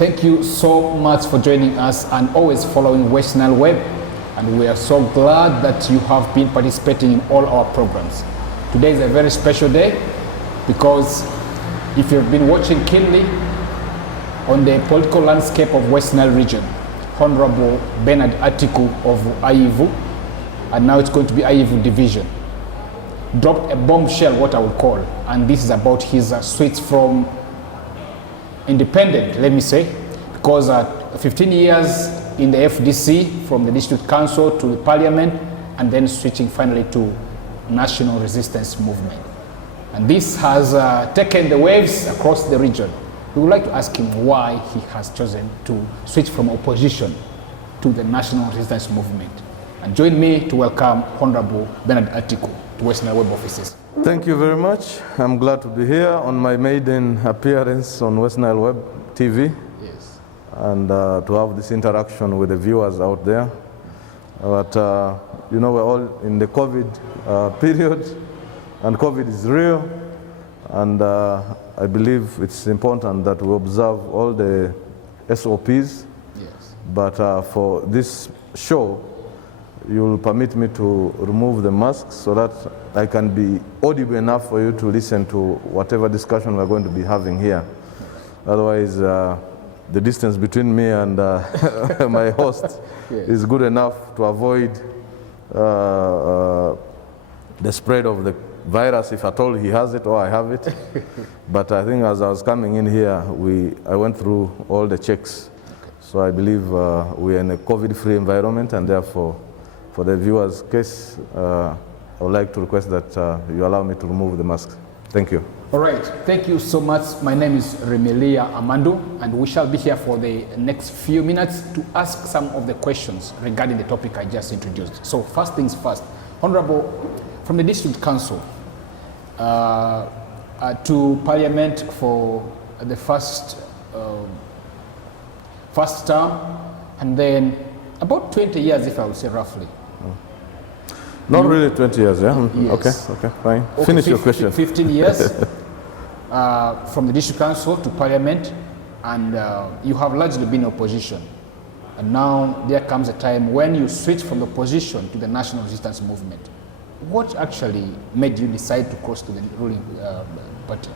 Thank you so much for joining us and always following West Nile Web. And we are so glad that you have been participating in all our programs. Today is a very special day because if you've been watching keenly on the political landscape of West Nile region, Honorable Bernard Atiku of Aivu, and now it's going to be Aivu Division, dropped a bombshell, what I would call, and this is about his switch from independent, let me say, because 15 years in the FDC, from the district council to the parliament, and then switching finally to national resistance movement. And this has taken the waves across the region. We would like to ask him why he has chosen to switch from opposition to the national resistance movement. And join me to welcome Honorable Bernard Atiku to West Nile Web offices. Thank you very much. I'm glad to be here on my maiden appearance on West Nile Web TV. Yes. And to have this interaction with the viewers out there. But you know, we're all in the COVID period, and COVID is real. And I believe it's important that we observe all the SOPs. Yes. But for this show, you'll permit me to remove the mask so that I can be audible enough for you to listen to whatever discussion we're going to be having here. Otherwise, the distance between me and my host Yes. is good enough to avoid the spread of the virus, if at all he has it or I have it. But I think as I was coming in here, I went through all the checks. Okay. So I believe we are in a COVID-free environment, and therefore, for the viewers' case, I would like to request that you allow me to remove the mask. Thank you. All right, thank you so much. My name is Remelia Amandu, and we shall be here for the next few minutes to ask some of the questions regarding the topic I just introduced. So first things first, Honorable, from the District Council to Parliament for the first term, and then about 20 years, if I would say roughly. Not really 20 years, yeah? Yes. Okay, fine. Okay, Finish your question. 15 years from the District Council to Parliament, and you have largely been opposition. And now there comes a time when you switch from the opposition to the national resistance movement. What actually made you decide to cross to the ruling party?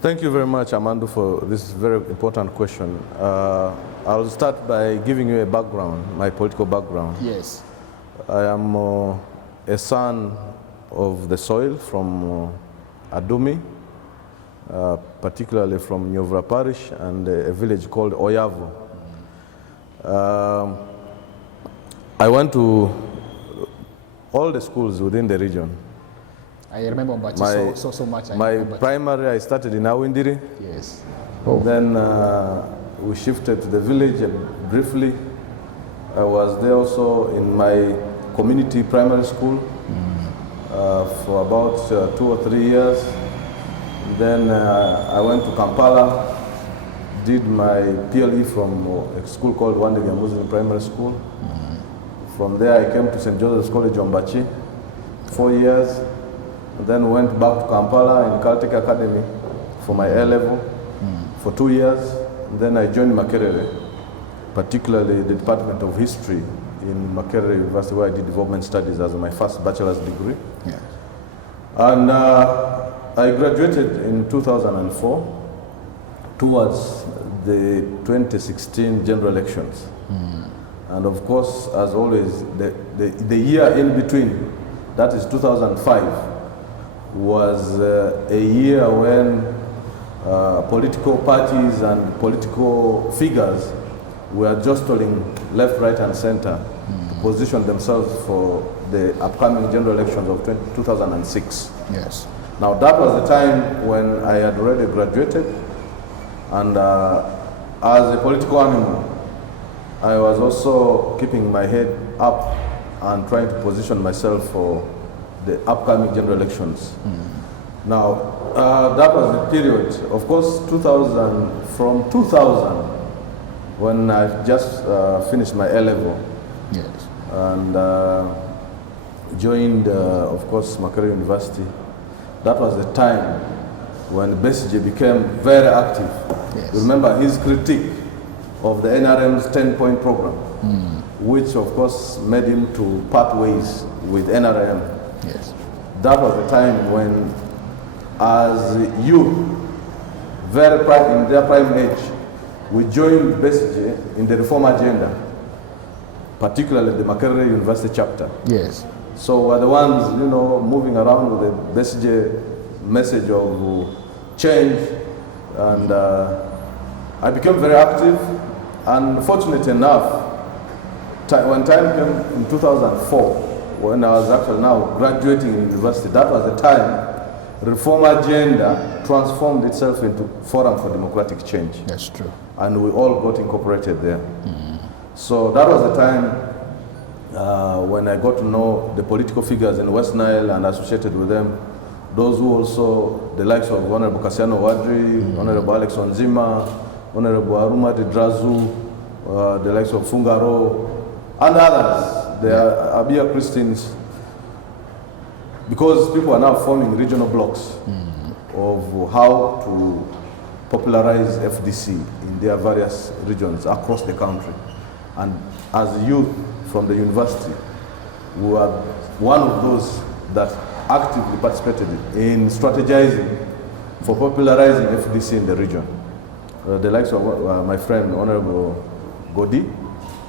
Thank you very much, Amandu, for this very important question. I'll start by giving you a background, my political background. Yes. I am a son of the soil from Adumi, particularly from Nyovra Parish and a village called Oyavo. I went to all the schools within the region. I remember Mbachi so much. My primary, I started in Awindiri. Yes. Then we shifted to the village briefly. I was there also in my community primary school for about 2 or 3 years. Then I went to Kampala, did my PLE from a school called Wandega Muslim Primary School. From there I came to St. Joseph's College, Ombachi, 4 years. Then went back to Kampala in Caltech Academy for my A-level for 2 years. Then I joined Makerere, particularly the Department of History in Makerere University, where I did development studies as my first bachelor's degree. Yes. And I graduated in 2004 towards the 2016 general elections. And of course, as always, the year in between, that is 2005, was a year when political parties and political figures were jostling left, right, and center to position themselves for the upcoming general elections of 2006. Yes. Now that was the time when I had already graduated, and as a political animal, I was also keeping my head up and trying to position myself for the upcoming general elections. Now, that was the period, of course, from 2000, when I just finished my A-level. Yes. And joined, of course, Makerere University. That was the time when Besige became very active. Yes. Remember his critique of the NRM's 10-point program, which of course made him to part ways with NRM. Yes. That was the time when, as youth, in their prime age, we joined Besige in the reform agenda, particularly the Makerere University chapter. Yes. So we're the ones, moving around with the Besige message of change, and I became very active. And fortunate enough, when time came in 2004, when I was actually now graduating in university, that was the time reform agenda transformed itself into Forum for Democratic Change. That's true. And we all got incorporated there. So that was the time when I got to know the political figures in West Nile and associated with them. Those who also, the likes of Honorable Kasiano Wadri, Honorable Alex Onzima, Honorable Aruma Drazu, the likes of Fungaro, and others, the Abia Christians, because people are now forming regional blocks of how to popularize FDC in their various regions across the country. And as youth from the university, we were one of those that actively participated in strategizing for popularizing FDC in the region. The likes of my friend, Honorable Godi,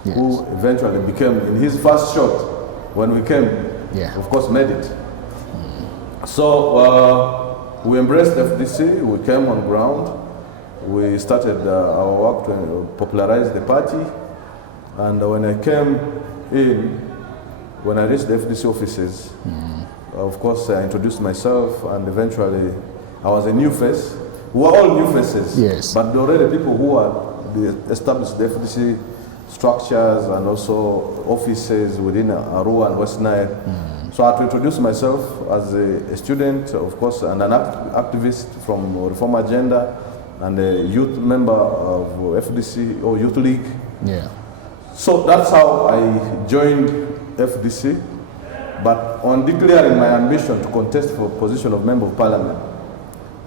yes, who eventually became, in his first shot, when we came, of course, made it. So we embraced FDC, we came on ground, we started our work to popularize the party, and when I came in, when I reached the FDC offices, of course I introduced myself, and eventually I was a new face. We were all new faces, yes, but there were already people who had established the FDC structures and also offices within Arua and West Nile. So I had to introduce myself as a student, of course, and an activist from Reform Agenda, and a youth member of FDC or Youth League. Yeah. So that's how I joined FDC, but on declaring my ambition to contest for position of Member of Parliament.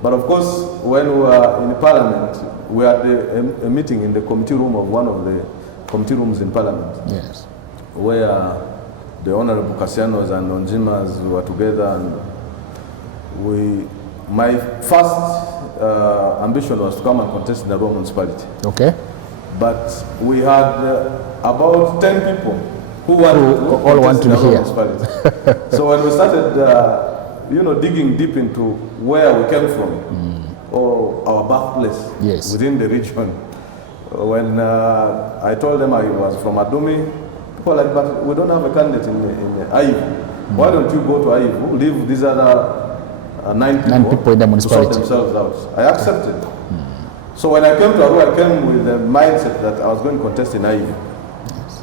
But of course, when we were in Parliament, we had a meeting in the committee room of one of the committee rooms in Parliament. Yes. Where the Honorable Kasianos and Onjimas were together, and my first ambition was to come and contest in the Arua municipality. Okay. But we had about 10 people who all want to be here. So when we started, digging deep into where we came from, or our birthplace, yes, within the region, when I told them I was from Adumi, people were like, but we don't have a candidate in Aivu. Why don't you go to Aivu, leave these other 9 people in the municipality to sort themselves out? I accepted. So when I came to Arua, I came with the mindset that I was going to contest in Aivu. Yes.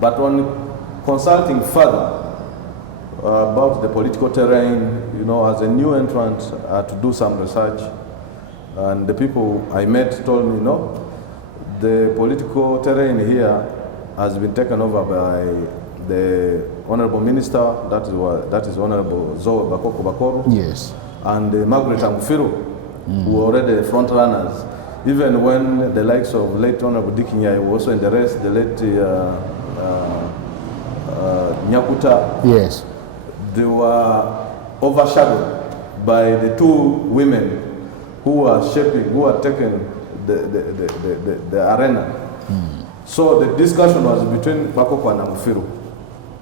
But on consulting further about the political terrain, as a new entrant, to do some research, and the people I met told me, no, the political terrain here has been taken over by the Honorable Minister, that is Honorable Zoe Bakoko Bakoro, yes, and Margaret Angufiru, who were already front runners. Even when the likes of late Honorable Dikinyai were also in the race, the late Nyakuta, yes, they were overshadowed by the 2 women who had taken the arena. So the discussion was between Bakoko and Angufiru,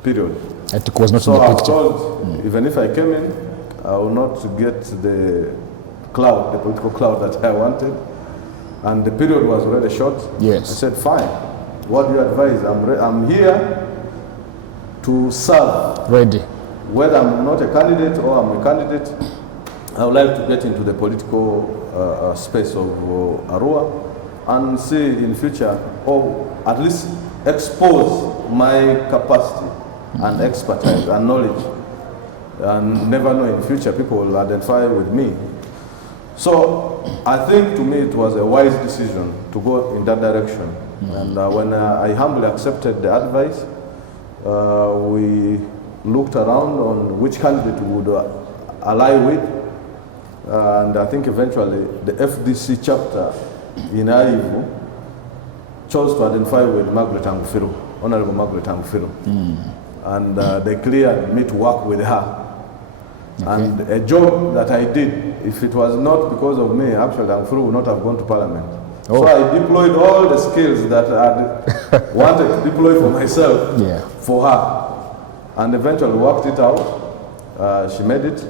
period. Atiku was not so in the I picture. told, even if I came in, I will not get the political cloud that I wanted. And the period was already short. Yes. I said, fine. What do you advise? I'm here to serve. Ready. Whether I'm not a candidate or I'm a candidate, I would like to get into the political space of Arua and see in future, or at least expose my capacity and expertise and knowledge. And never know in future people will identify with me. So I think to me it was a wise decision to go in that direction. And when I humbly accepted the advice, we looked around on which candidate we would ally with. And I think eventually the FDC chapter in Aivu chose to identify with Margaret Angufiru, Honorable Margaret Angufiru. And they cleared me to work with her. Okay. And a job that I did, if it was not because of me, actually Angufiru would not have gone to Parliament. Oh. So I deployed all the skills that I wanted to deploy for myself for her. And eventually worked it out. She made it.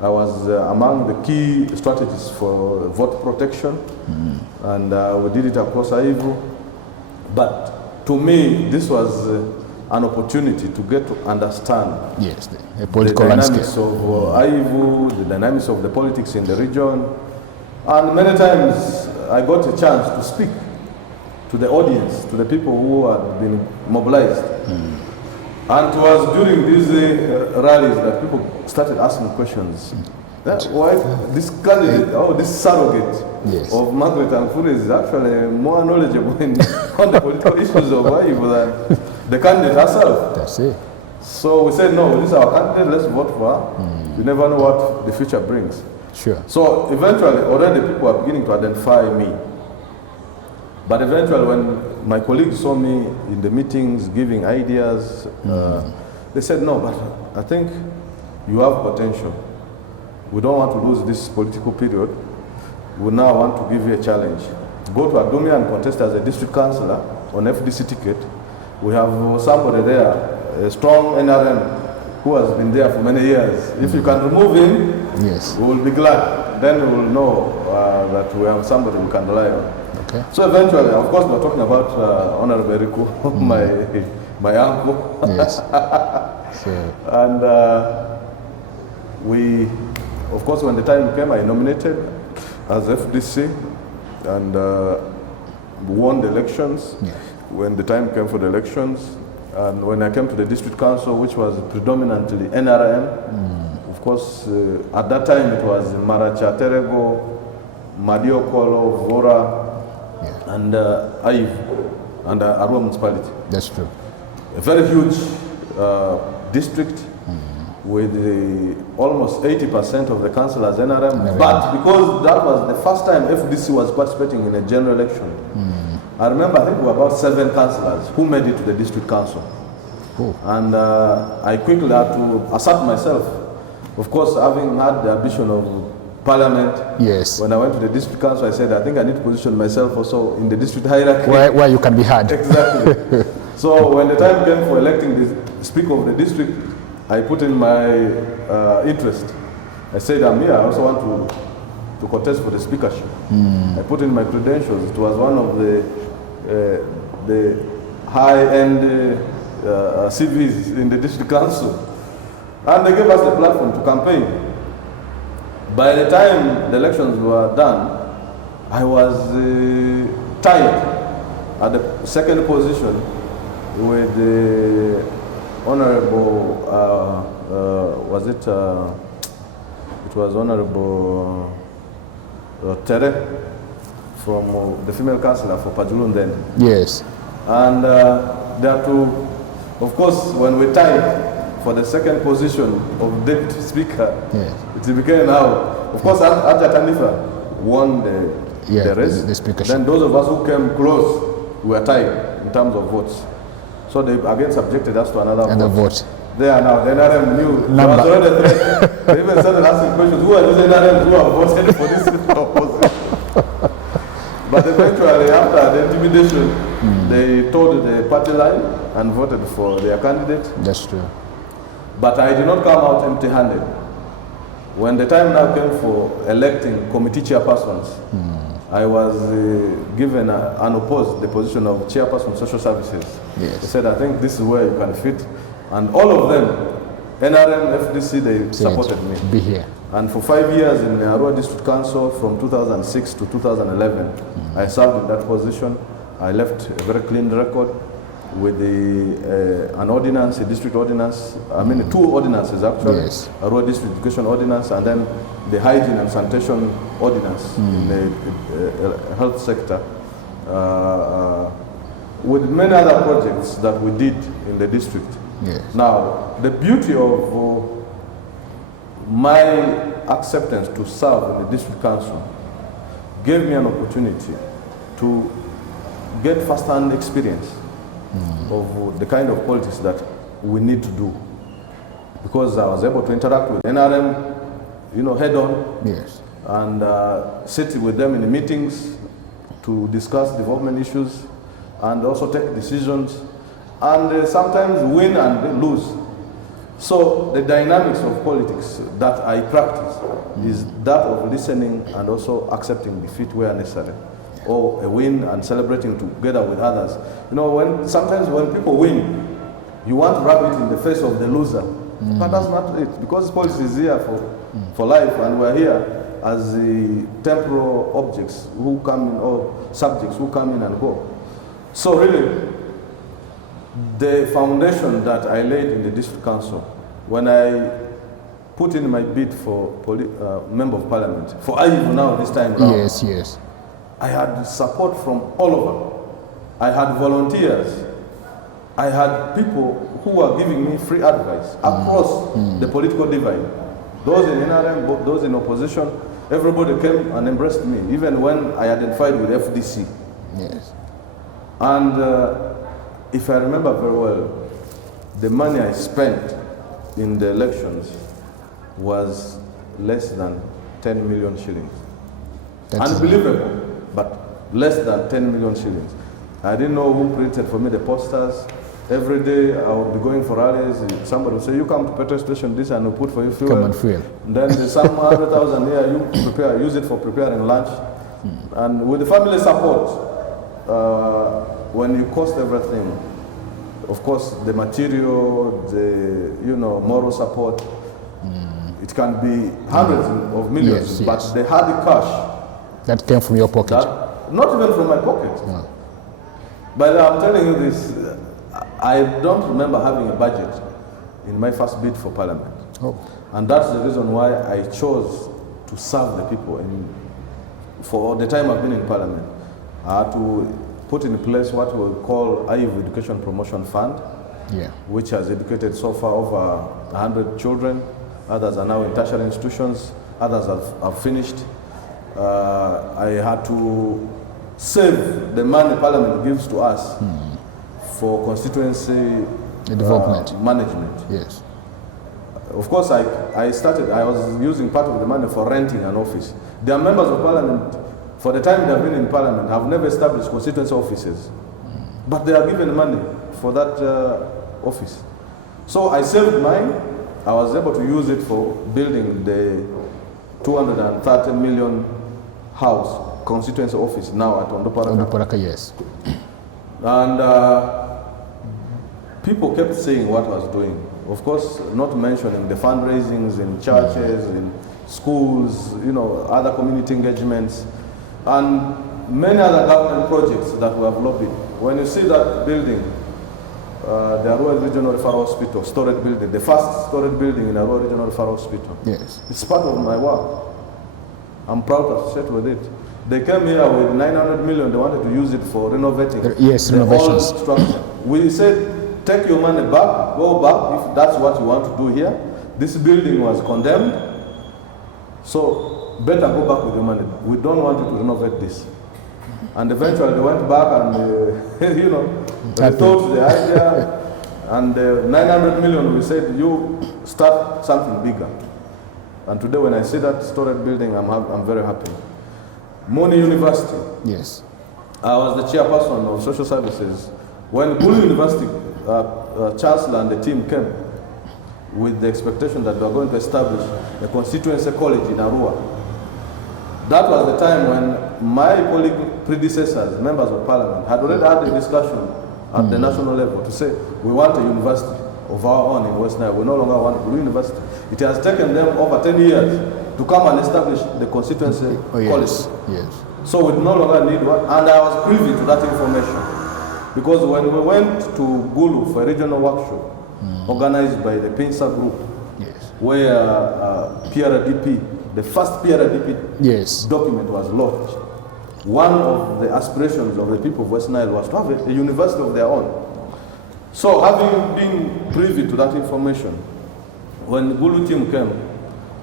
I was among the key strategies for vote protection. And we did it across Aivu. But to me, this was an opportunity to get to understand the political dynamics of Aivu, the dynamics of the politics in the region. And many times I got a chance to speak to the audience, to the people who had been mobilized. And it was during these rallies that people started asking questions. Why this candidate, this surrogate of Margaret Angufiru is actually more knowledgeable on the political issues of Aivu than the candidate herself. That's it. So we said, no, this is our candidate, let's vote for her. You never know what the future brings. Sure. So eventually, already people are beginning to identify me. But eventually, when my colleagues saw me in the meetings giving ideas, they said, no, but I think you have potential. We don't want to lose this political period. We now want to give you a challenge. Go to Adumia and contest as a district councillor on FDC ticket. We have somebody there, a strong NRM, who has been there for many years. If you can remove him, we will be glad. Then we will know that we have somebody we can rely on. Okay. So eventually, of course, we're talking about Honorable Atiku, my uncle. Yes. And we, of course, when the time came, I nominated as FDC and won the elections. When the time came for the elections, and when I came to the district council, which was predominantly NRM, of course, at that time it was Maracha, Terego, Madiokolo, Vora, and Aivu, and Arua municipality. That's true. A very huge district with almost 80% of the councillors NRM. But because that was the first time FDC was participating in a general election, I remember I think we were about 7 councillors who made it to the district council. And I quickly had to assert myself. Of course, having had the ambition of Parliament, when I went to the district council, I said, I think I need to position myself also in the district hierarchy. Where you can be heard. Exactly. So when the time came for electing the speaker of the district, I put in my interest. I said, I'm here, I also want to contest for the speakership. I put in my credentials. It was one of the high-end CVs in the district council. And they gave us the platform to campaign. By the time the elections were done, I was tied at the second position with the Honorable, it was Honorable Tere from the female councillor for Pajulun then. Yes. And there too, of course, when we tied for the second position of deputy speaker, it became now, of course, Ajat Anifa won the race. The speakership. Then those of us who came close were tied in terms of votes. So they again subjected us to another vote. They are now, the NRM knew. There was already a threat. They even started asking questions, who are these NRMs who have voted for this opposition? But eventually, after the intimidation, they told the party line and voted for their candidate. That's true. But I did not come out empty-handed. When the time now came for electing committee chairpersons, I was given unopposed the position of chairperson social services. They said, I think this is where you can fit. And all of them, NRM, FDC, they supported me. Be here. And for 5 years in the Arua District Council, from 2006 to 2011, I served in that position. I left a very clean record with an ordinance, a district ordinance, I mean 2 ordinances actually, Arua District Education Ordinance and then the Hygiene and Sanitation Ordinance in the health sector, with many other projects that we did in the district. Now, the beauty of my acceptance to serve in the district council gave me an opportunity to get first-hand experience of the kind of politics that we need to do. Because I was able to interact with NRM, head-on. Yes. And sit with them in the meetings to discuss development issues and also take decisions, and sometimes win and lose. So the dynamics of politics that I practice is that of listening and also accepting defeat where necessary, or a win and celebrating together with others. Sometimes when people win, you want to rub it in the face of the loser, but that's not it, because politics is here for life, and we're here as the temporal objects who come in, or subjects who come in and go. So really, the foundation that I laid in the district council, when I put in my bid for member of parliament, for Atiku now this time round, yes, I had support from all over. I had volunteers. I had people who were giving me free advice across the political divide. Those in NRM, those in opposition, everybody came and embraced me, even when I identified with FDC. Yes. And if I remember very well, the money I spent in the elections was less than 10 million shillings. Unbelievable, but less than 10 million shillings. I didn't know who printed for me the posters. Every day I would be going for rallies. Somebody would say, you come to petrol station, this, and we'll put for you fuel. Come and fuel. Then there's some 100,000 here, you prepare, use it for preparing lunch. And with the family support, when you cost everything, of course, the material, the moral support, it can be hundreds of millions, but the hard cash. That came from your pocket? Not even from my pocket. No. But I'm telling you this, I don't remember having a budget in my first bid for parliament. Oh. And that's the reason why I chose to serve the people. For the time I've been in parliament, I had to put in place what we call Atiku Education Promotion Fund, which has educated so far over 100 children. Others are now in tertiary institutions. Others have finished. I had to save the money Parliament gives to us for constituency development management. Yes. Of course, I was using part of the money for renting an office. There are members of Parliament, for the time they have been in Parliament, have never established constituency offices. But they are given money for that office. So I saved mine. I was able to use it for building the 230 million house constituency office now at Ondoparaka, yes. And people kept saying what I was doing. Of course, not mentioning the fundraisings in churches, in schools, other community engagements, and many other government projects that we have lobbied. When you see that building, the Arua Regional Referral Hospital, storage building, the first storage building in Arua Regional Referral Hospital. Yes. It's part of my work. I'm proud to associate with it. They came here with 900 million. They wanted to use it for renovating the whole structure. We said, take your money back, go back if that's what you want to do here. This building was condemned, so better go back with your money. We don't want you to renovate this. And eventually they went back and, they thought the idea, and 900 million, we said, you start something bigger. And today when I see that storage building, I'm very happy. Moni University. Yes. I was the chairperson of social services. When Gulu University, Chancellor and the team came with the expectation that they were going to establish a constituency college in Arua. That was the time when my predecessors, members of parliament, had already had a discussion at the national level to say, we want a university of our own in West Nile. We no longer want Gulu University. It has taken them over 10 years to come and establish the constituency college. Yes. So we no longer need one, and I was privy to that information. Because when we went to Gulu for a regional workshop, organized by the Pinsa Group, where PRDP, the first PRDP document was launched, one of the aspirations of the people of West Nile was to have a university of their own. So having been privy to that information, when the Gulu team came,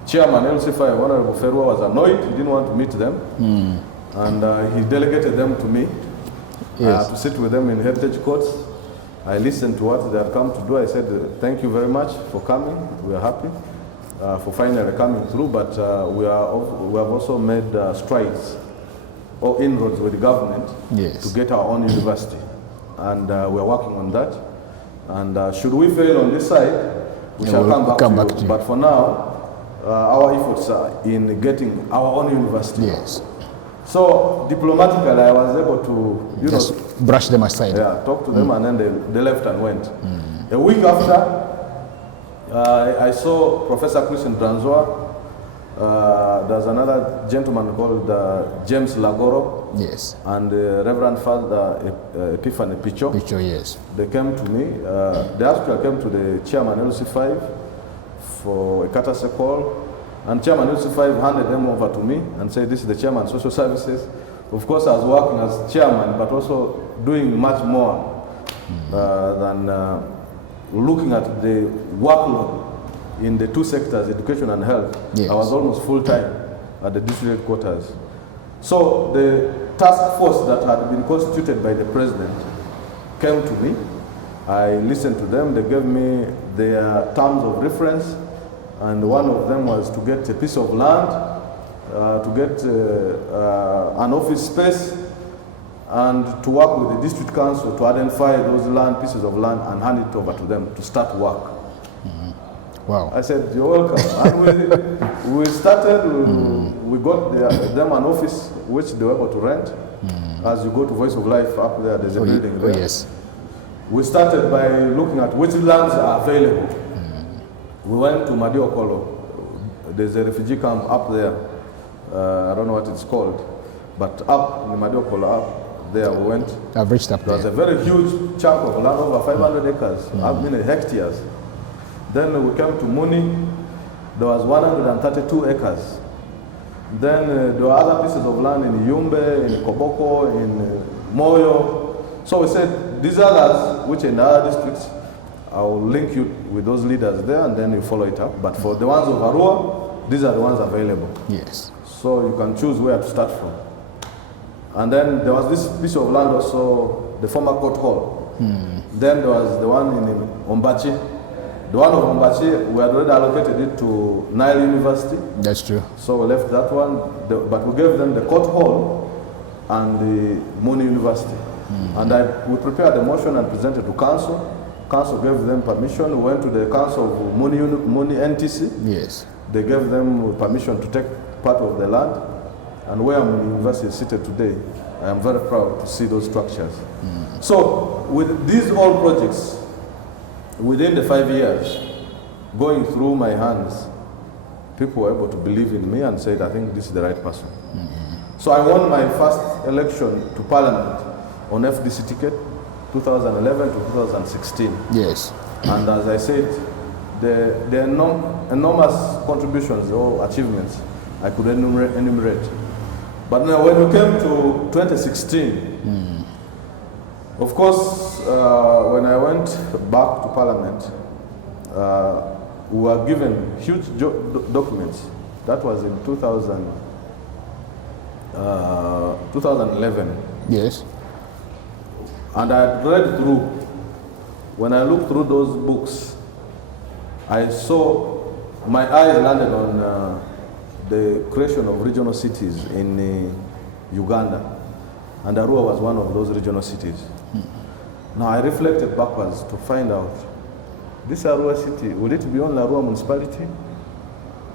Chairman LC5, Honorable Ferwa, was annoyed. He didn't want to meet them. And he delegated them to me. I had to sit with them in heritage courts. I listened to what they had come to do. I said, thank you very much for coming. We are happy for finally coming through, but we have also made strides or inroads with the government to get our own university. And we are working on that. And should we fail on this side, we shall come back to you. But for now, our efforts are in getting our own university. Yes. So diplomatically, I was able to, just brush them aside. Yeah, talk to them, and then they left and went. A week after, I saw Professor Christian Branzois. There's another gentleman called James Lagoro. Yes. And Reverend Father Epiphany Picho. Picho, yes. They came to me. They actually came to the chairman LC5 for a courtesy call. And Chairman LC5 handed them over to me and said, this is the Chairman of Social Services. Of course, I was working as chairman, but also doing much more than looking at the workload in the two sectors, education and health. Yes. I was almost full-time at the district headquarters. So the task force that had been constituted by the president came to me. I listened to them. They gave me their terms of reference. And one of them was to get a piece of land, to get an office space, and to work with the district council to identify those pieces of land and hand it over to them to start work. Wow. I said, you're welcome. And we started, we got them an office which they were able to rent. As you go to Voice of Life up there, there's a building there. Yes. We started by looking at which lands are available. We went to Madiokolo. There's a refugee camp up there. I don't know what it's called, but up in Madiokolo, up there we went. I've reached up there. There's a very huge chunk of land, over 500 acres, I mean hectares. Then we came to Muni. There was 132 acres. Then there were other pieces of land in Yumbe, in Koboko, in Moyo. So we said, these others, which in other districts, I will link you with those leaders there, and then you follow it up. But for the ones of Arua, these are the ones available. Yes. So you can choose where to start from. And then there was this piece of land also, the former court hall. Then there was the one in Ombachi. The one of Ombachi, we had already allocated it to Nile University. That's true. So we left that one, but we gave them the court hall and the Muni University. And we prepared the motion and presented to council. Council gave them permission. We went to the council of Muni NTC. Yes. They gave them permission to take part of the land. And where Muni University is seated today, I am very proud to see those structures. So with these all projects, within the 5 years, going through my hands, people were able to believe in me and said, I think this is the right person. So I won my first election to Parliament on FDC ticket, 2011 to 2016. Yes. And as I said, the enormous contributions or achievements I could enumerate. But now when we came to 2016, of course, when I went back to Parliament, we were given huge documents. That was in 2011. Yes. And I had read through. When I looked through those books, I saw, my eyes landed on the creation of regional cities in Uganda. And Arua was one of those regional cities. Now I reflected backwards to find out, this Arua city, will it be only Arua municipality?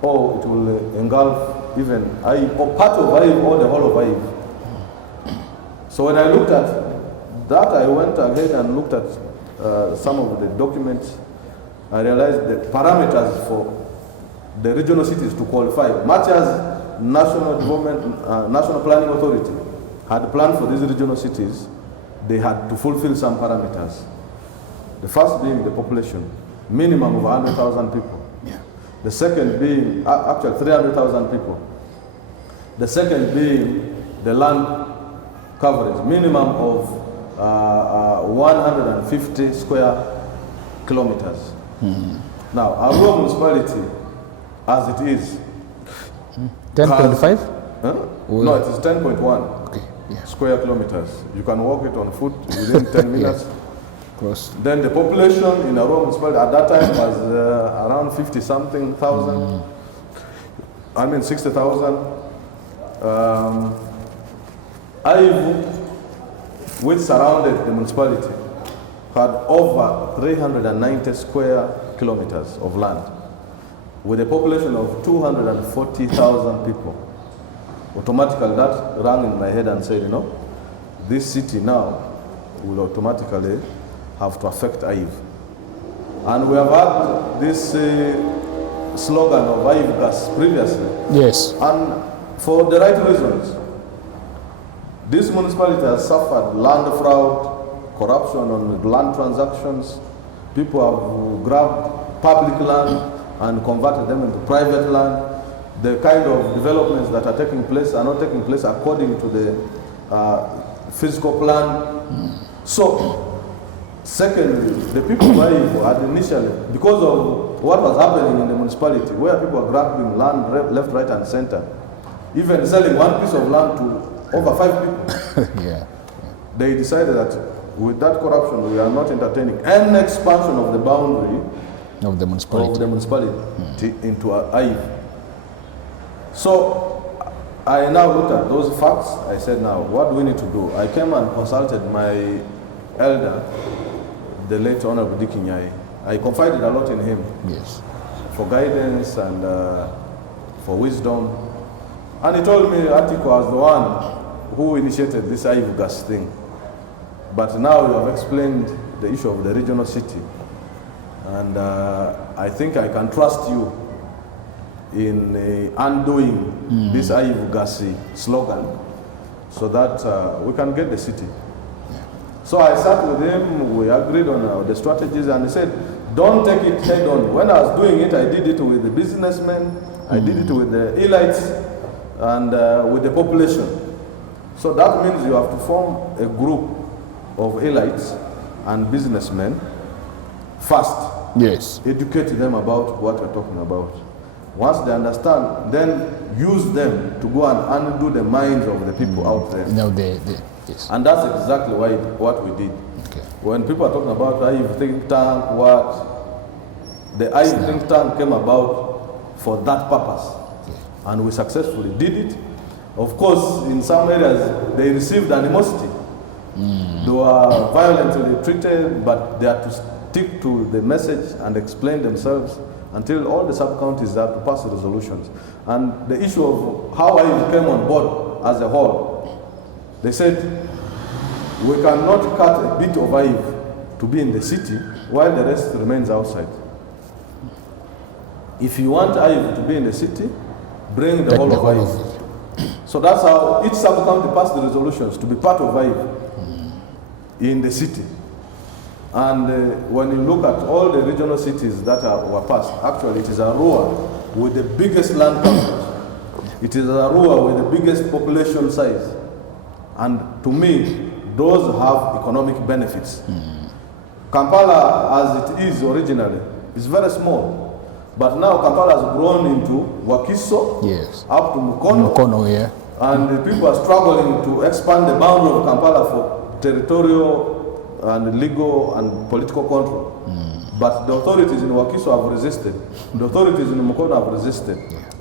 Or it will engulf even Aiv, or part of Aiv, or the whole of Aiv? So when I looked at that, I went ahead and looked at some of the documents. I realized the parameters for the regional cities to qualify, much as National Development, National Planning Authority had planned for these regional cities, they had to fulfill some parameters. The first being the population, minimum of 100,000 people. Yeah. The second being, actually 300,000 people. The second being the land coverage, minimum of 150 square kilometers. Now, Arua municipality, as it is, 10.5? no, it is 10.1. Okay. square kilometers. You can walk it on foot within 10 minutes. Close. Then the population in Arua municipality at that time was around 50-something thousand. I mean 60,000. Aivu, which surrounded the municipality, had over 390 square kilometers of land, with a population of 240,000 people. Automatically that rang in my head and said, you know, this city now will automatically have to affect Aiv. And we have had this slogan of Aiv gas previously. Yes. And for the right reasons. This municipality has suffered land fraud, corruption on land transactions. People have grabbed public land and converted them into private land. The kind of developments that are taking place are not taking place according to the physical plan. So, secondly, the people had initially, because of what was happening in the municipality, where people are grabbing land left, right, and center, even selling one piece of land to over 5 people. They decided that with that corruption, we are not entertaining any expansion of the boundary of the municipality, into Aiv. So I now looked at those facts. I said, now, what do we need to do? I came and consulted my elder, the late Honorable Dikinyai. I confided a lot in him for guidance and for wisdom. And he told me Atiku was the one who initiated this Aiv gas thing. But now you have explained the issue of the regional city. And I think I can trust you in undoing this Aiv gas slogan so that we can get the city. So I sat with him, we agreed on the strategies, and he said, don't take it head on. When I was doing it, I did it with the businessmen, I did it with the elites, and with the population. So that means you have to form a group of elites and businessmen first. Yes. Educate them about what we're talking about. Once they understand, then use them to go and undo the minds of the people out there. No, yes. And that's exactly what we did. Okay. When people are talking about Aiv think tank, the Aiv think tank came about for that purpose. And we successfully did it. Of course, in some areas, they received animosity. They were violently treated, but they had to stick to the message and explain themselves until all the sub-counties had to pass resolutions. And the issue of how I came on board as a whole, they said, we cannot cut a bit of Aiv to be in the city while the rest remains outside. If you want Aiv to be in the city, bring the whole of Aiv. So that's how each sub-county passed the resolutions to be part of Aiv in the city. And when you look at all the regional cities that were passed, actually it is Arua with the biggest land coverage. It is Arua with the biggest population size. And to me, those have economic benefits. Kampala, as it is originally, is very small. But now Kampala has grown into Wakiso, up to Mukono, and the people are struggling to expand the boundary of Kampala for territorial and legal and political control. But the authorities in Wakiso have resisted. The authorities in Mukono have resisted.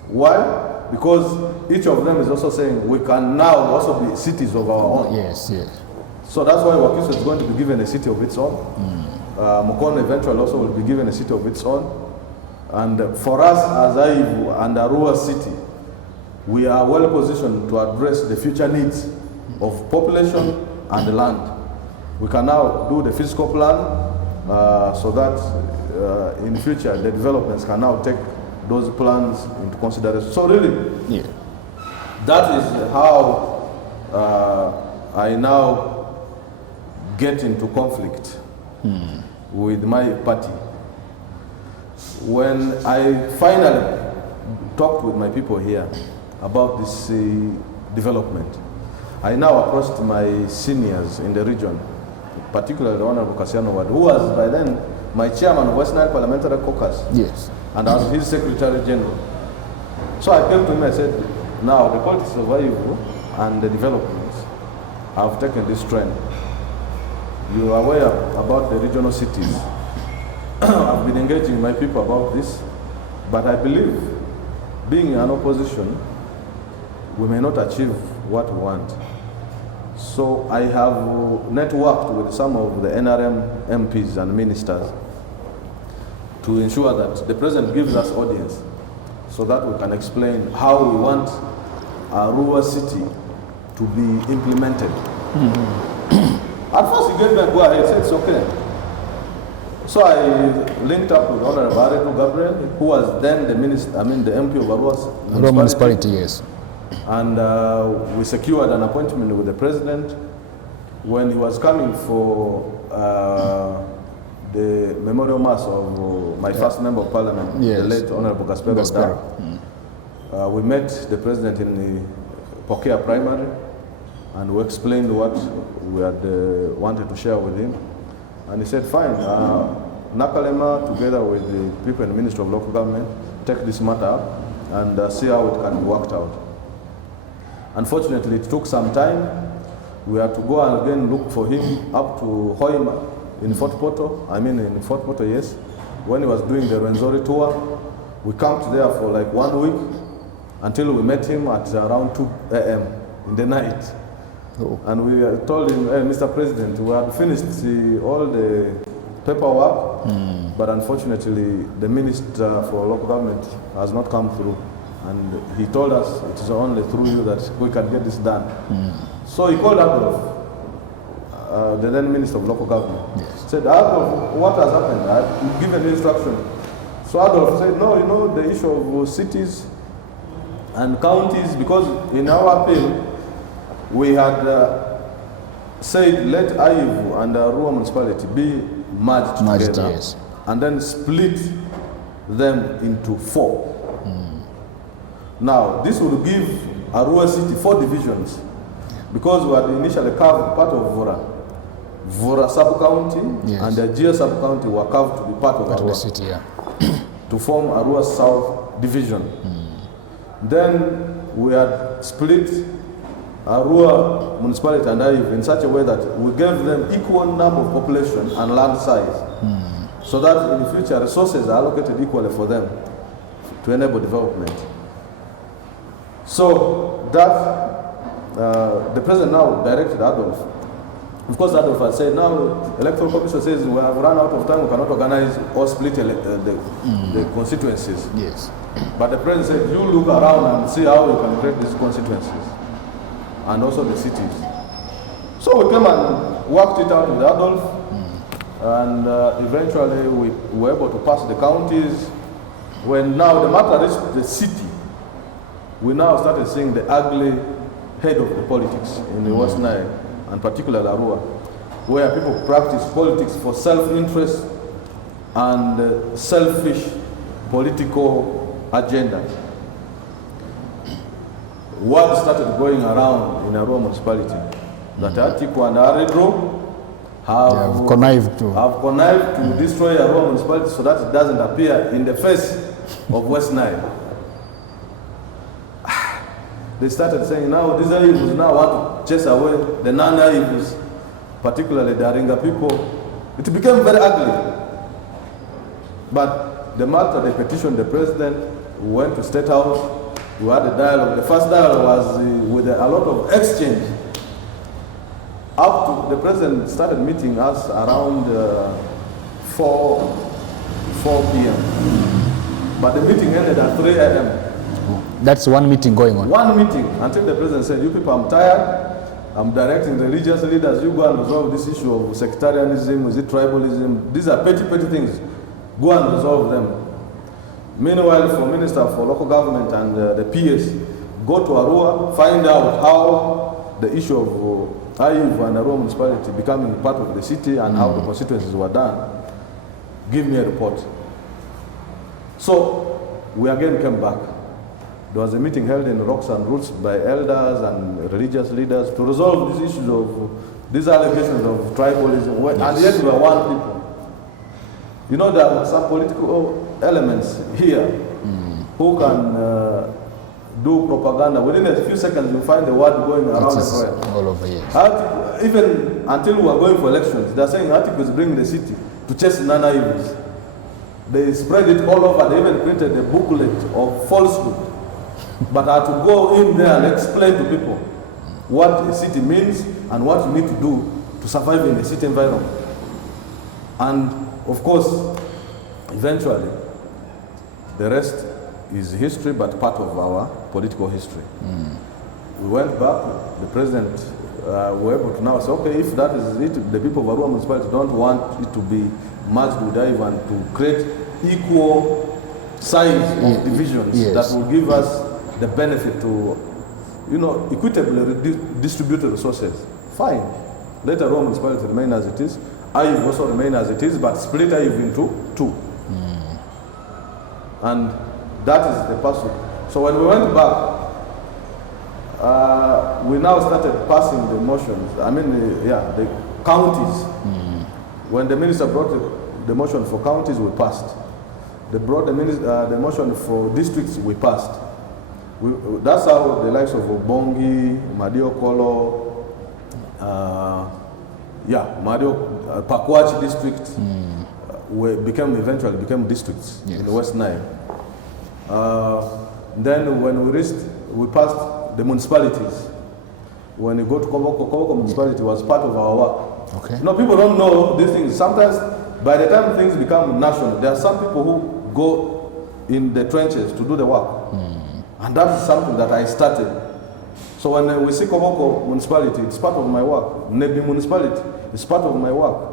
Why? Because each of them is also saying we can now also be cities of our own. So that's why Wakiso is going to be given a city of its own. Mukono eventually also will be given a city of its own. And for us as Aivu and Arua city, we are well positioned to address the future needs of population and the land. We can now do the physical plan so that in future the developments can now take those plans into consideration. So really, that is how I now get into conflict with my party. When I finally talked with my people here about this development, I now approached my seniors in the region, particularly the Honorable Kasiano Ward, who was by then my chairman of West Nile Parliamentary Caucus. And I was his Secretary General. So I came to him and I said, now the politics of Aivu and the developments, I've taken this trend. You are aware about the regional cities. I've been engaging my people about this, but I believe being in an opposition, we may not achieve what we want. So I have networked with some of the NRM MPs and ministers to ensure that the president gives us audience so that we can explain how we want our rural city to be implemented. At first he gave me a go ahead, said it's okay. So I linked up with Honorable Atiku Gabriel, who was then the MP of Arua municipality, yes. And we secured an appointment with the president when he was coming for the memorial mass of my first member of parliament, yes, the late Honorable Gaspero. We met the president in the Pokea primary, and we explained what we had wanted to share with him. And he said, fine, Nakalema, together with the people in the Ministry of Local Government, take this matter up and see how it can be worked out. Unfortunately, it took some time. We had to go and again look for him up to Hoima in Fort Portal, yes, when he was doing the Rwenzori tour. We camped there for like 1 week until we met him at around 2 a.m. in the night. Oh. And we told him, hey, Mr. President, we had finished all the paperwork, but unfortunately the Minister for Local Government has not come through. And he told us it is only through you that we can get this done. So he called Adolf, the then Minister of Local Government. Yes. Said, Adolf, what has happened? I've given instruction. So Adolf said, no, you know, the issue of cities and counties, because in our appeal, we had said let Aivu and Arua municipality be merged together, yes, and then split them into 4. Now, this would give Arua city 4 divisions, because we had initially carved part of Vura sub-county, yes, and the Gia sub-county were carved to be part of Arua city, yeah, to form Arua South division. Then we had split Arua municipality and Aivu in such a way that we gave them equal number of population and land size, so that in the future resources are allocated equally for them to enable development. So that the president now directed Adolf. Of course, Adolf has said now electoral commission says we have run out of time, we cannot organize or split the constituencies. Yes. But the president said, you look around and see how you can create these constituencies and also the cities. So we came and worked it out with Adolf, and eventually we were able to pass the counties. When now the matter reached the city, we now started seeing the ugly head of the politics in the West Nile, and particularly Arua, where people practice politics for self-interest and selfish political agenda. Word started going around in Arua municipality that Atiku and Aredro have connived to destroy Arua municipality so that it doesn't appear in the face of West Nile. They started saying now these Aivus now want to chase away the non-Aivus, particularly the Aringa people. It became very ugly. But the matter, they petitioned the president, we went to State House, we had a dialogue. The first dialogue was with a lot of exchange. Up to the president started meeting us around 4 p.m. But the meeting ended at 3 a.m. That's one meeting going on. One meeting, until the president said, you people, I'm tired. I'm directing the religious leaders, you go and resolve this issue of sectarianism, is it tribalism? These are petty things. Go and resolve them. Meanwhile, for Minister for Local Government and the PS, go to Arua, find out how the issue of Aivu and Arua municipality becoming part of the city and how the constituencies were done. Give me a report. So, we again came back. There was a meeting held in Rocks and Roots by elders and religious leaders to resolve these issues of these allegations of tribalism, yes, and yet we are one people. You know, there are some political elements here who can do propaganda. Within a few seconds, you find the word going around everywhere. All over, yes. Even until we are going for elections, they're saying Atiku is bringing the city to chase Nana evils. They spread it all over. They even created a booklet of falsehood. But I had to go in there and explain to people what a city means and what you need to do to survive in a city environment. And of course, eventually, the rest is history, but part of our political history. We went back, the president were able to now say, okay, if that is it, the people of Arua municipality don't want it to be merged with Ivan to create equal size of divisions that will give us the benefit to, equitably distribute the resources. Fine. Let Arua municipality remain as it is. IUV also remain as it is, but split IUV into two. And that is the pursuit. So when we went back, we now started passing the motions. The counties. When the minister brought the motion for counties, we passed. They brought the motion for districts, we passed. That's how the likes of Obongi, Madio Kolo, Pakwach district eventually became districts in the West Nile. Then when we passed the municipalities. When you go to Koboko municipality was part of our work. Okay. People don't know these things. Sometimes by the time things become national, there are some people who go in the trenches to do the work. And that is something that I started. So when we see Koboko municipality, it's part of my work. Nebi municipality, it's part of my work.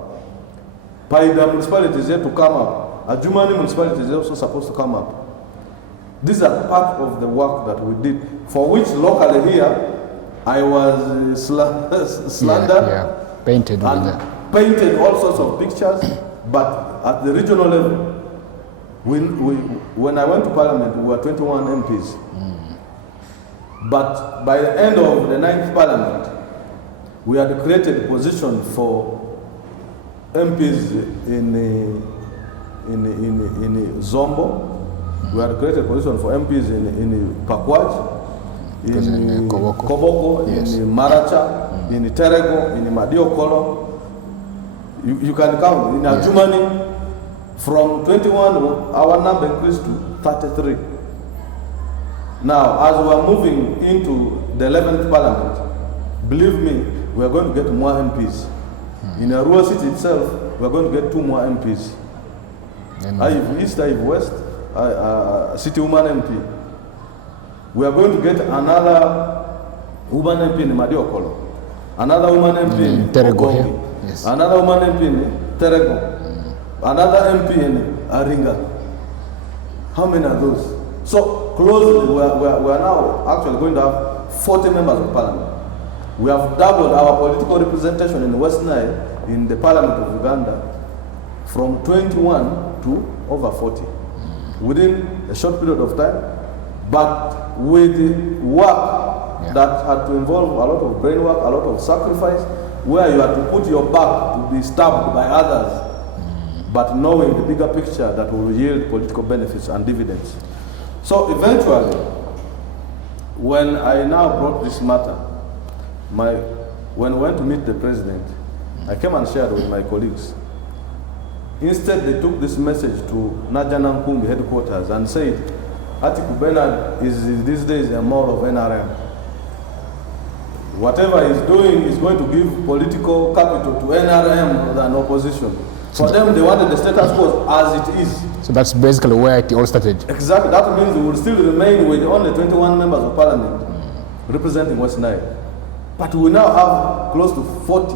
Paida municipality is yet to come up. Ajumani municipality is also supposed to come up. These are part of the work that we did, for which locally here, I was slandered, painted all sorts of pictures, but at the regional level, when I went to Parliament, we were 21 MPs. But by the end of the 9th Parliament, we had created a position for MPs in Zombo. We had created a position for MPs in Pakwach, in Koboko, in Maracha, in Terego, in Madio Kolo. You can count. In Ajumani, from 21, our number increased to 33. Now, as we are moving into the 11th Parliament, believe me, we are going to get more MPs. In Arua City itself, we are going to get 2 more MPs. IUV East, IUV West, City Woman MP. We are going to get another woman MP in Madiokolo, another woman MP in Terego, another woman MP in Terego, another MP in Aringa. How many are those? So closely, we are now actually going to have 40 members of parliament. We have doubled our political representation in West Nile in the Parliament of Uganda from 21 to over 40 within a short period of time, but with work that had to involve a lot of brain work, a lot of sacrifice, where you had to put your back to be stabbed by others, but knowing the bigger picture that will yield political benefits and dividends. So eventually, when I now brought this matter, when I went to meet the president, I came and shared with my colleagues. Instead, they took this message to Najanankungi headquarters and said, Atiku Bernard is these days a more of NRM. Whatever he's doing is going to give political capital to NRM than opposition. For them, they wanted the status quo as it is. So that's basically where it all started. Exactly. That means we will still remain with only 21 members of parliament representing West Nile. But we now have close to 40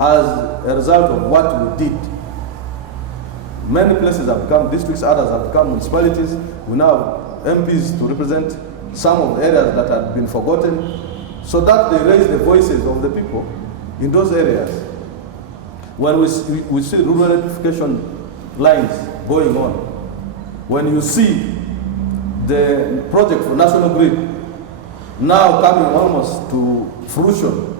as a result of what we did. Many places have become districts, others have become municipalities. We now have MPs to represent some of the areas that had been forgotten, so that they raise the voices of the people in those areas. When we see rural electrification lines going on, when you see the project for National Grid now coming almost to fruition,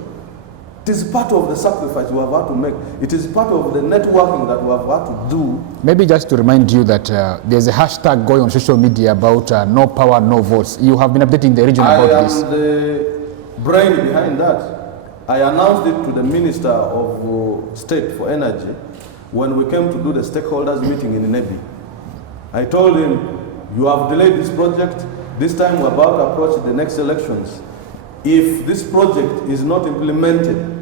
It is part of the sacrifice we have had to make. It is part of the networking that we have had to do. Maybe just to remind you that there's a hashtag going on social media about no power, no votes. You have been updating the region about this. I am the brain behind that. I announced it to the Minister of State for Energy when we came to do the stakeholders meeting in Nebi. I told him, you have delayed this project. This time we're about to approach the next elections. If this project is not implemented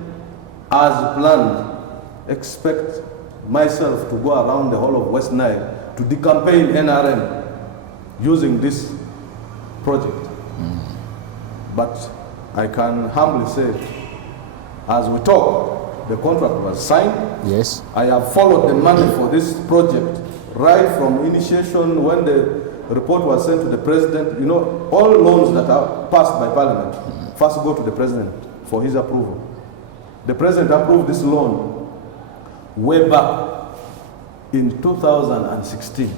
as planned, expect myself to go around the whole of West Nile to decampaign NRM using this project. But I can humbly say, as we talk, the contract was signed. Yes. I have followed the money for this project right from initiation when the report was sent to the president. You know, all loans that are passed by Parliament first go to the president for his approval. The president approved this loan way back in 2016.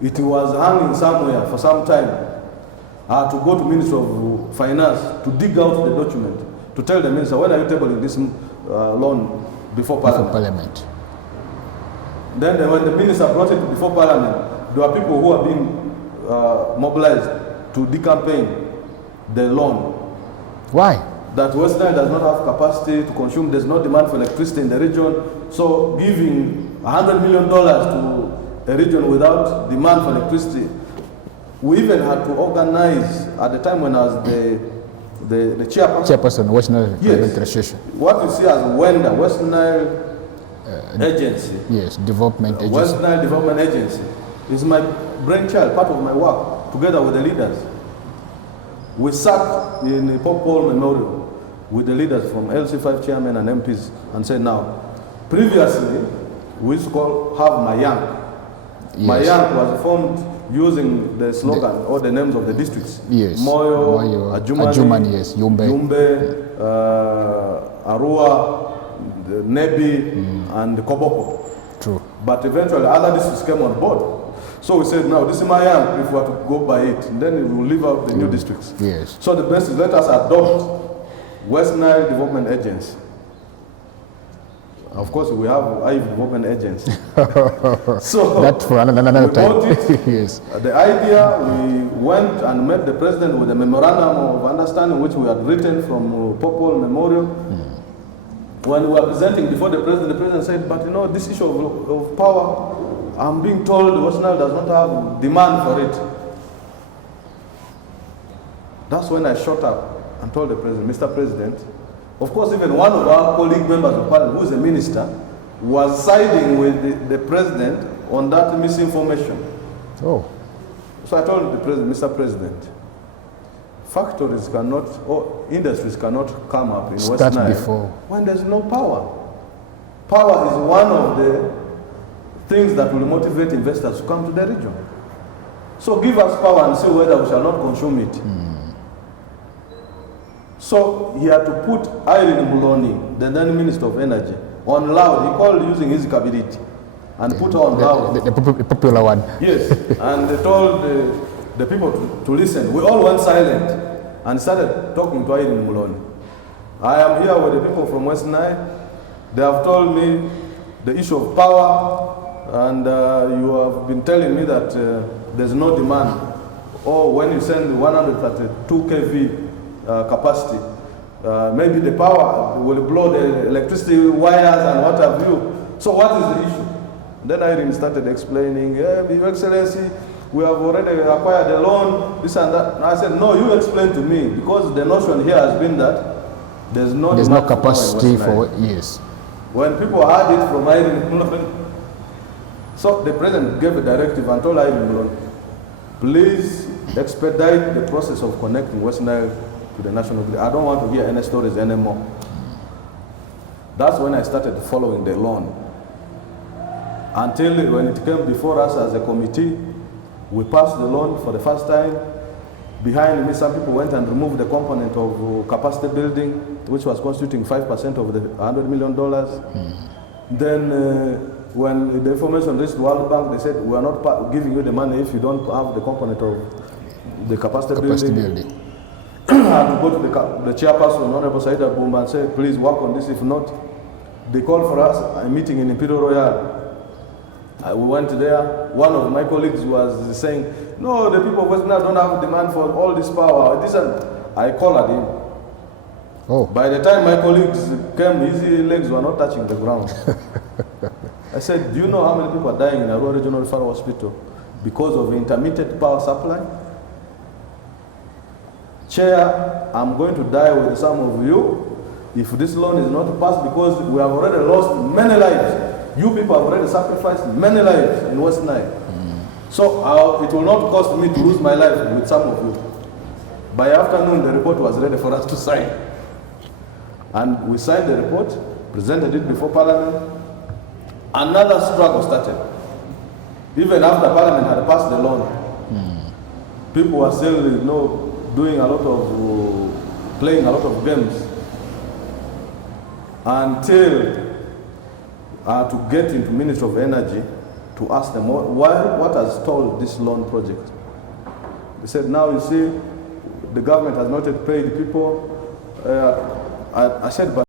It was hanging somewhere for some time. I had to go to Minister of Finance to dig out the document, to tell the minister, when are you tabling this loan before Parliament? Then when the minister brought it before Parliament, there were people who are being mobilized to decampaign the loan. Why? That West Nile does not have capacity to consume, there's no demand for electricity in the region, so giving $100 million to a region without demand for electricity. We even had to organize, at the time when I was the chairperson, West Nile Administration. What you see as WENDA, West Nile Agency. Yes, Development Agency. West Nile Development Agency is my brainchild, part of my work, together with the leaders. We sat in the Paul Memorial with the leaders from LC5 chairmen and MPs and said, now, previously, we used to have Mayank. Yes. Mayank was formed using the slogan or the names of the districts. Yes. Moyo, Adjumani, yes, Yumbe, Arua, Nebi, and Koboko. True. But eventually other districts came on board. So we said, now this is Mayank, if we are to go by it, then we will leave out the new districts. Yes. So the best is let us adopt West Nile Development Agency. Of course, we have IV Development Agency. So that for another time. Yes. The idea, we went and met the president with a memorandum of understanding which we had written from Popol Memorial. When we were presenting before the president said, but you know, this issue of power, I'm being told West Nile does not have demand for it. That's when I shot up and told the president, Mr. President, of course, even one of our colleague members of parliament, who is a minister, was siding with the president on that misinformation. Oh. So I told the president, Mr. President, factories cannot, or industries cannot come up in West Nile when there's no power. Power is one of the things that will motivate investors to come to the region. So give us power and see whether we shall not consume it. So he had to put Irene Muloni, the then Minister of Energy, on loud. He called using his capability and put her on loud. The popular one. Yes, and they told the people to listen. We all went silent and started talking to Irene Muloni. I am here with the people from West Nile. They have told me the issue of power, and you have been telling me that there's no demand. Or when you send 132 kV capacity, maybe the power will blow the electricity wires and what have you. So what is the issue? Then Irene started explaining, Your Excellency, we have already acquired a loan, this and that. And I said, no, you explain to me, because the notion here has been that there's no capacity for yes. When people heard it from Irene, so the president gave a directive and told Irene, please expedite the process of connecting West Nile to the national grid. I don't want to hear any stories anymore. That's when I started following the loan. Until when it came before us as a committee, we passed the loan for the first time. Behind me, some people went and removed the component of capacity building, which was constituting 5% of the $100 million. Then when the information reached the World Bank, they said, we are not giving you the money if you don't have the component of the capacity building. I had to go to the chairperson, Honorable Said Abumba, and say, please work on this. If not, they called for us a meeting in Imperial Royal. We went there. One of my colleagues was saying, no, the people of West Nile don't have demand for all this power. I called him. Oh. By the time my colleagues came, his legs were not touching the ground. I said, do you know how many people are dying in Arua Regional Referral Hospital because of intermittent power supply? Chair, I'm going to die with some of you if this loan is not passed, because we have already lost many lives. You people have already sacrificed many lives in West Nile. So it will not cost me to lose my life with some of you. By afternoon, the report was ready for us to sign. And we signed the report, presented it before Parliament. Another struggle started. Even after Parliament had passed the loan, people were still, doing a lot of, playing a lot of games. Until to get into Ministry of Energy to ask them what has stalled this loan project. They said, now you see, the government has not yet paid people. I said, but